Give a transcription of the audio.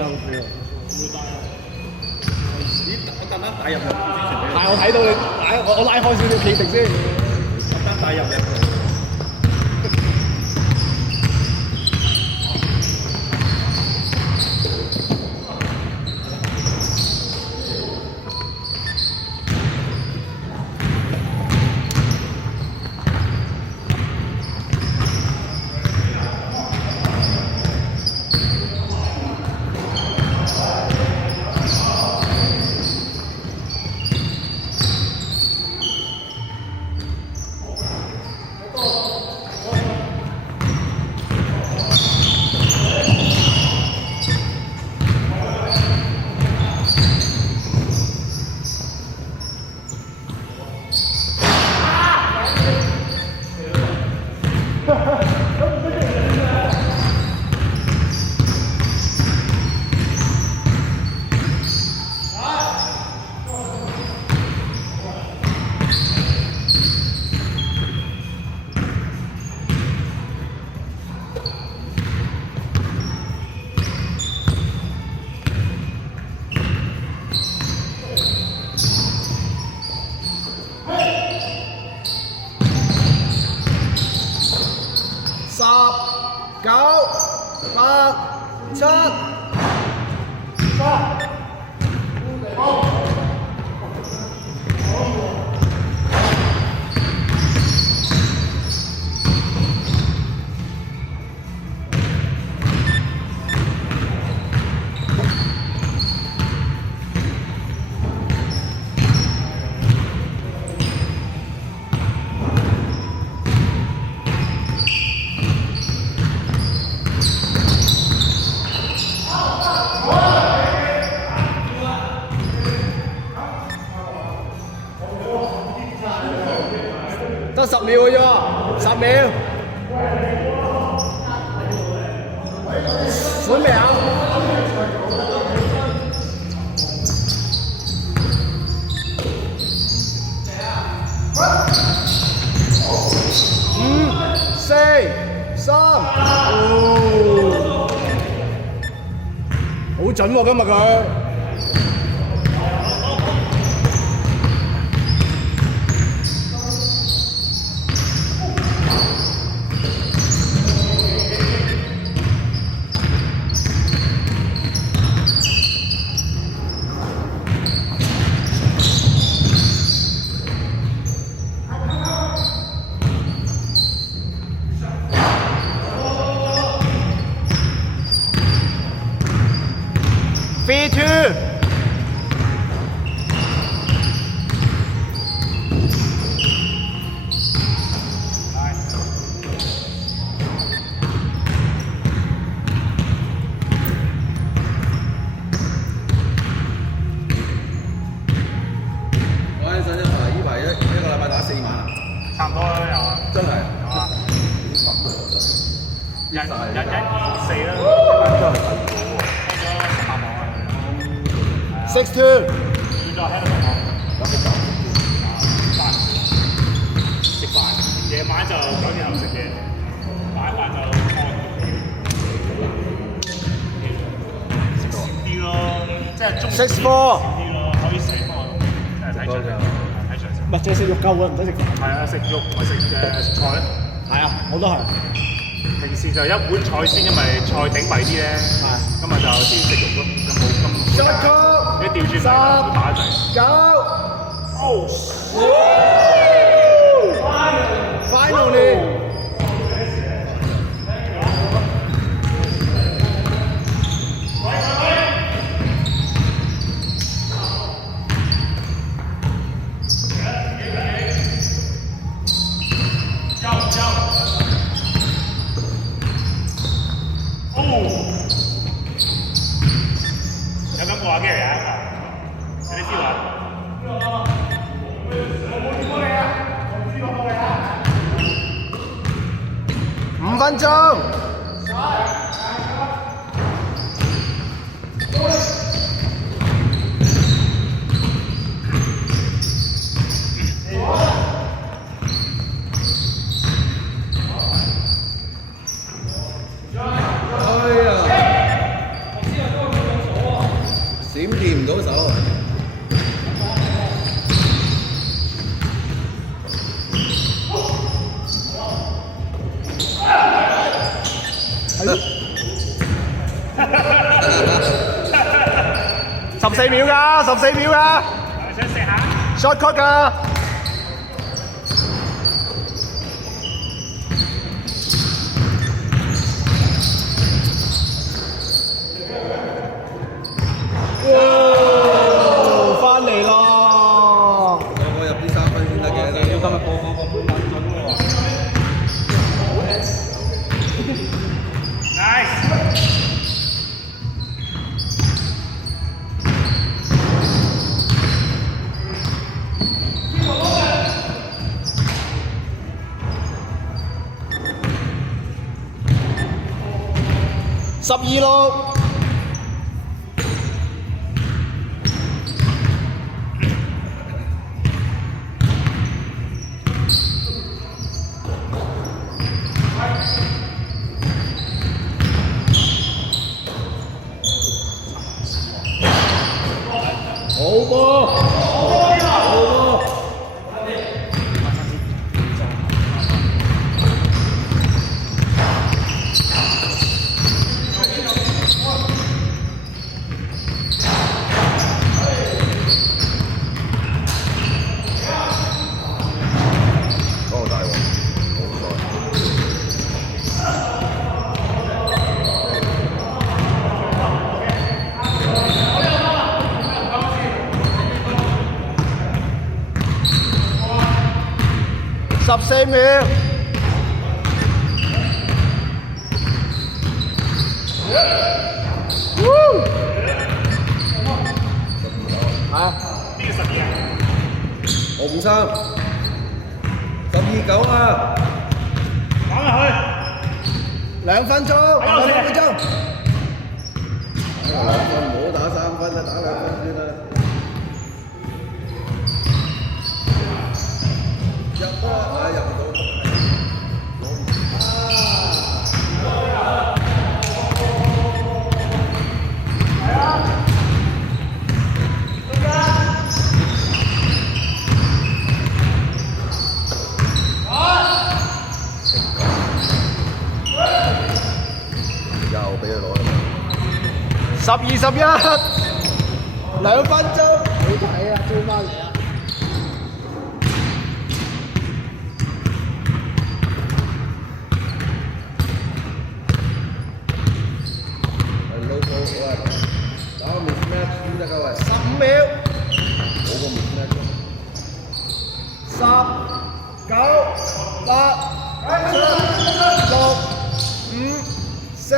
啊！好笑。咦，我特登打入嚟，但係我睇到你我拉開少少企定先。特登打入嚟。9、8、7、3。得10秒嘅啫喎，10秒。準備啊！5、4、3，好準喎今日佢。3-2。我喺上一排呢排一個禮拜打4晚，差唔多啦，有啊，真係有啊，日4啦，真係睇過喎。6-2。現在喺度食飯，夜晚就9點後食嘢，晚飯就少啲咯，即係中意少啲咯，可以食多，睇場睇場食。唔係，淨係食肉夠嘅，唔使食飯。係啊，食肉同埋食菜咧。係啊，我都係。平時就一碗菜先，因為菜頂胃啲咧。係。今日就先食肉咯，就冇咁。Shot call。一調轉嚟就打一齊。9。Oh。Finally。有感覺啊，Gary啊，有啲 feel 啊。5分鐘。到手。14秒㗎，14秒㗎想食下？ ，short cut 㗎。哇！翻嚟咯！我入啲3分先得嘅，今日個半準喎。Nice。12-6。好波！好波！嗰個大鑊，好14秒。邊個12啊？我53 12-9啊！講落去。 2分鐘，2分鐘。2分唔好打3分啦，打2分先啦。入啊！入唔到。又俾佢攞啦。12-11，2分鐘。好睇啊，追翻嚟啊！老婆，喂，打個 mismatch 先得㗎喂。 15秒。冇個 mismatch。 10、9、8、7、6、5、4、